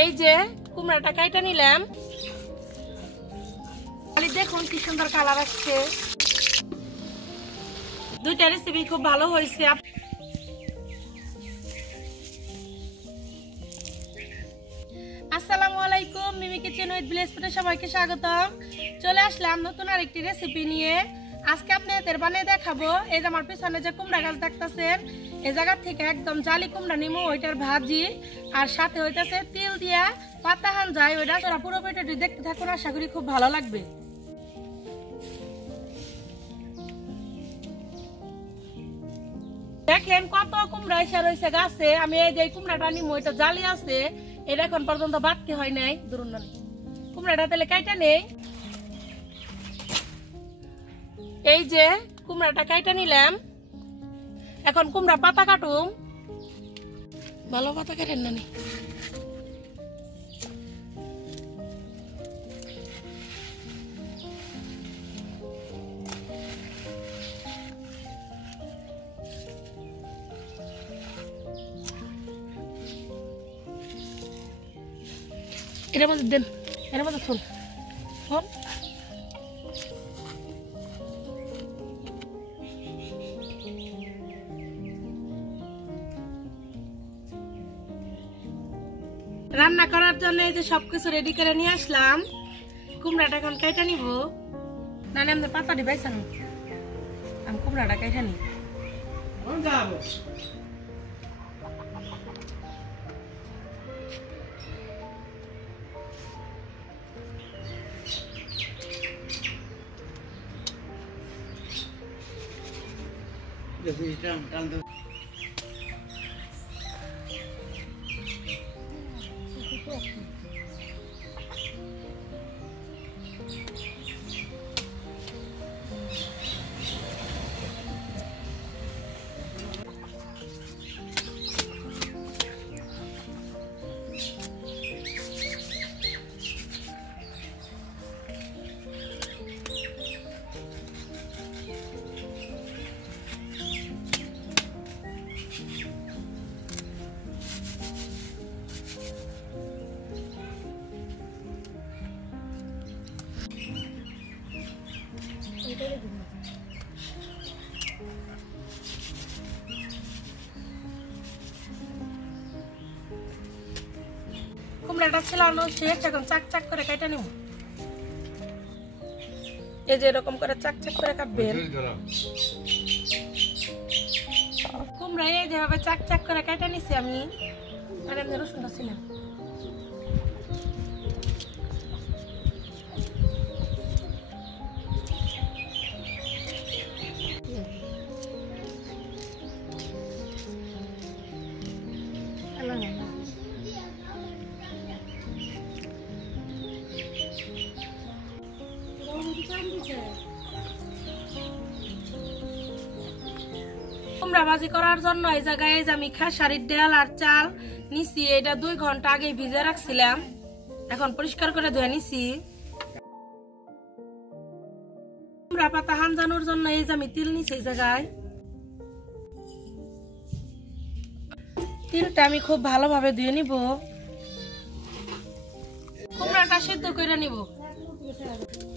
এই যে কুমড়াটা কাইটা নিলাম, খালি দেখুন কি সুন্দর কালার আসছে। দুইটা রেসিপি খুব ভালো হয়েছে। আসসালামু আলাইকুম, মিমি কিচেন উইথ ভিলেজ ফুডে সবাইকে স্বাগতম। চলে আসলাম নতুন আরেকটি রেসিপি নিয়ে। আজকে আপনাদের বানিয়ে দেখাবো, এই যে আমার পিছনে যে কুমড়া গাছ দেখতেছেন, এই জায়গা থেকে একদম জালি কুমড়া নিমু, ওইটার ভাজি, আর সাথে হইতেছে তিল দিয়া পাতা হান যায় ওইটা। তোরা পুরো ভিডিওটি দেখতে থাকুন, আশা করি খুব ভালো লাগবে। দেখেন কত কুমড়া এসে রয়েছে গাছে। আমি এই যে কুমড়াটা নিমু, এটা জালি আছে, এটা এখন পর্যন্ত বাড়তে হয় নাই। ধরুন না, কুমড়াটা তাহলে কাইটা নেই। এই যে কুমড়াটা কাইটা নিলাম, এখন কুমড়া পাতা কাটুম। ভালো পাতা কাটেন না নি। এটার মধ্যে দেন, এর মধ্যে থুন থুন। রান্না করার জন্য এই যে সবকিছু রেডি করে নিয়ে আসলাম। কুমড়াটা এখন কাইটা নিব, না আমাদের পাতা দিবাইছানো, আমি কুমড়াটা কাইটা নি। কুমড়াটা ছিলানো শেষ, এখন চাক চাক করে কাটা নিব। এই যে এরকম করে চাক চাক করে কাটবেন। কুমড়া এই যেভাবে চাক চাক করে কাটা নিছি আমি, আর এমনি রসুনটা ছিলাম। কুমড়া ভাজি করার জন্য এই জায়গায় আমি খেসারির ডাল আর চাল নিছি। এটা 2 ঘন্টা আগে ভিজে রাখছিলাম, এখন পরিষ্কার করে ধুয়ে নিছি। কুমড়া পাতা হানজানোর জন্য এই যে আমি তিল নিছি। এই জায়গায় তিলটা আমি খুব ভালোভাবে ধুয়ে নিব। কুমড়াটা সিদ্ধ করে নিব।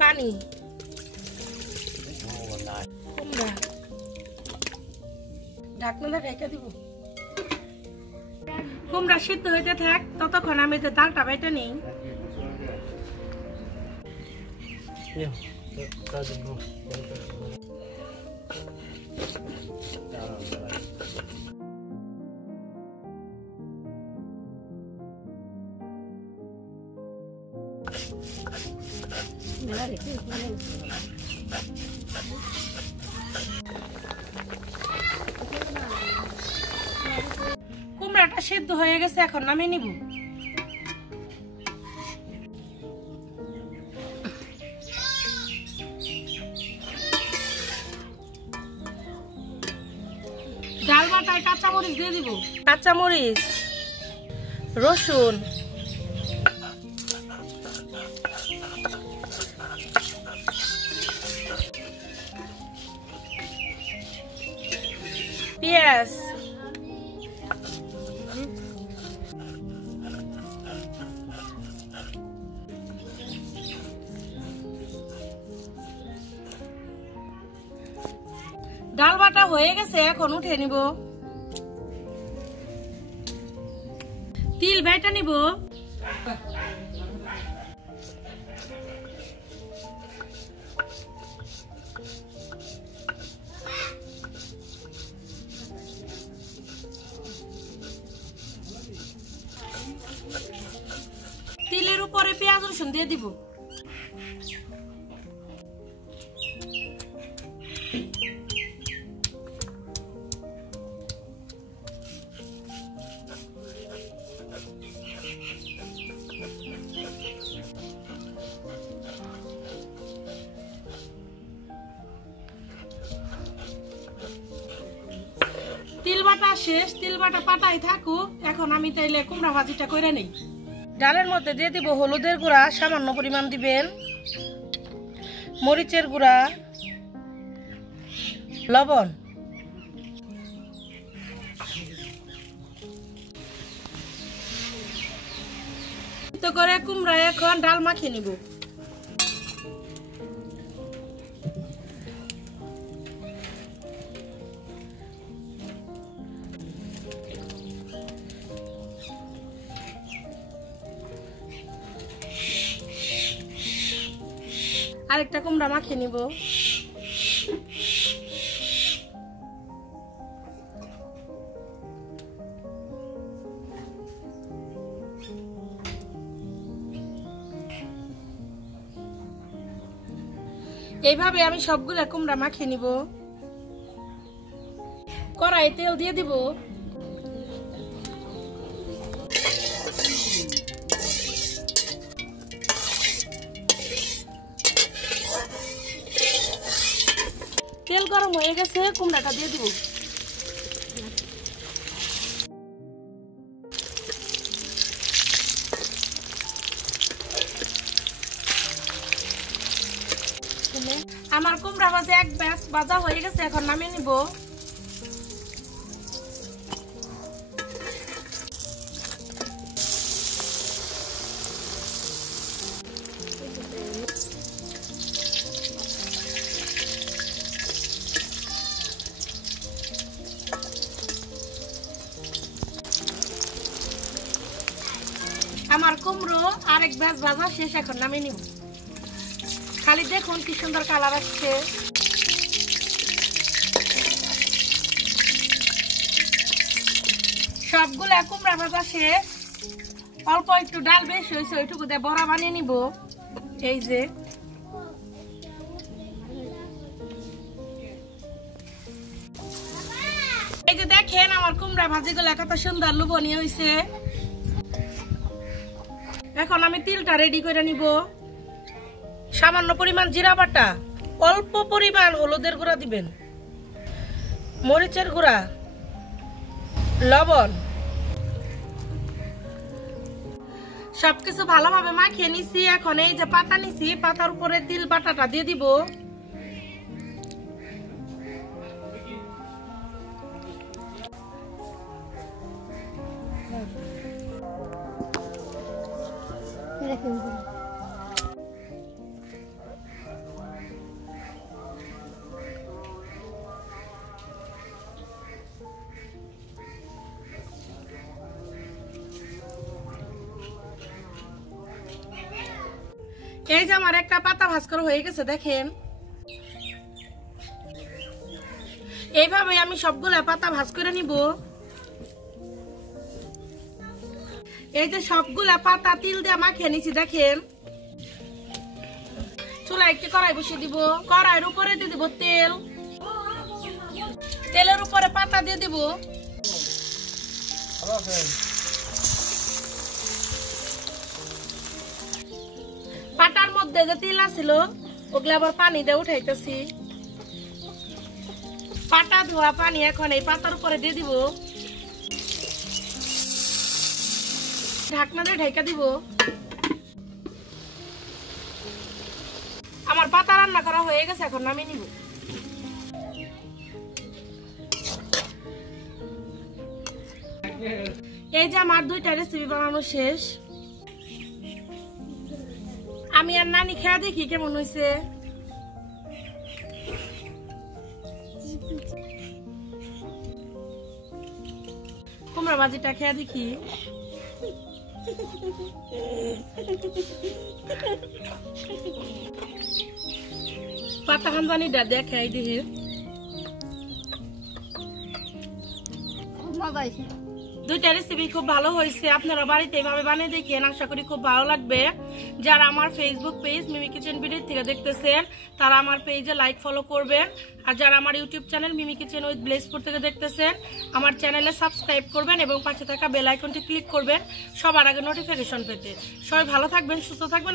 পানি, কুমড়া ঢাকনা ঢাকা দিব। কুমড়া সিদ্ধ হইতে থাক, ততক্ষণ আমি যে ডালটা বেটে নিই। কুমড়াটা সিদ্ধ হয়ে গেছে, এখন নামিয়ে নিব। ডাল বাটায় কাঁচামরিচ দিয়ে দিব, কাঁচামরিচ, রসুন, পেঁয়াজ, ডাল বাটা হয়ে গেছে, এখন উঠে নিব। তিল বেটে নিব। তিলের উপরে পেঁয়াজ রসুন দিয়ে দিব। তিল বাটা শেষ, তিল বাটা পাটাই থাকুক। এখন আমি তাইলে কুমড়া ভাজিটা করে নেই। ডালের মধ্যে দিয়ে দিব হলুদের গুঁড়া, সামান্য পরিমাণ দিবেন, মরিচের গুঁড়া, লবণ। তো করে কুমড়া এখন ডাল মাখিয়ে নিব। আরেকটা কুমড়া মাখিয়ে নিব। এইভাবে আমি সবগুলা কুমড়া মাখিয়ে নিব। কড়াই তেল দিয়ে দিব। তেল গরম হয়ে গেছে, কুমড়াটা দিয়ে দিব। আমার কুমড়া ভাজা এক ব্যাস ভাজা হয়ে গেছে, এখন নামিয়ে নিব। আমার কুমড়ো আরেক ব্যাস ভাজা শেষ, এখন নামিয়ে নিব। খালি দেখুন কি সুন্দর কালার আসছে। সবগুলা কুমড়া ভাজা শেষ, অল্প একটু ডাল বেশি হয়েছে, ওইটুকু দিয়ে বড়া বানিয়ে নিব। এই যে দেখেন আমার কুমড়া ভাজিগুলা কত সুন্দর লোভনীয় হয়েছে। এখন আমি তিলটা রেডি করে নিব। সামান্য পরিমাণ জিরা বাটা, অল্প পরিমাণ হলুদের গুঁড়া দিবেন, মরিচের গুঁড়া, লবণ, সবকিছু ভালোভাবে মাখিয়ে নিছি। এখন এই যে পাতা নিছি, পাতার উপরে তিল বাটাটা দিয়ে দিব। এই যে আমার একটা পাতা ভাজ করা হয়ে গেছে, দেখেন। এইভাবে আমি সবগুলা পাতা ভাজ করে নিব। এই যে সবগুলা পাতা তিল দিয়ে মাখিয়ে নিছি, দেখেন। চুলায় একটি কড়াই বসিয়ে দিব। কড়াইয়ের উপরে দিয়ে দিব তেল। তেলের উপরে পাতা দিয়ে দিব। পাটার মধ্যে যে তিল আছিল ওগুলা আবার পানি দিয়ে উঠাইতেছি। পাটা ধোয়া পানি এখন এই পাতার উপরে দিয়ে দিব। ঢাকনা দিয়ে ঢাকা দিব। আমার পাতা রান্না করা হয়ে গেছে, এখন নামিয়ে নিব। এই যে আমার দুইটা রেসিপি বানানো শেষ। আমি আর নানি খেয়া দেখি কেমন হয়েছে। কুমড়া ভাজিটা খেয়ে দেখি। পাতা খানজানিটা দেখাই দেখি। দুইটা রেসিপি খুব ভালো হয়েছে, আপনারা বাড়িতে এভাবে বানিয়ে দেখেন, আশা করি খুব ভালো লাগবে। যারা আমার ফেসবুক পেজ মিমি কিচেন ভিডিও থেকে দেখতেছেন তারা আমার পেজে লাইক ফলো করবেন, আর যারা আমার YouTube channel Mimi Kitchen with ব্লেসপুর থেকে দেখতেছেন আমার চ্যানেলে সাবস্ক্রাইব করবেন এবং পাশে থাকা বেল আইকনটি ক্লিক করবেন সবার আগে নোটিফিকেশন পেতে। সবাই ভালো থাকবেন, সুস্থ থাকবেন।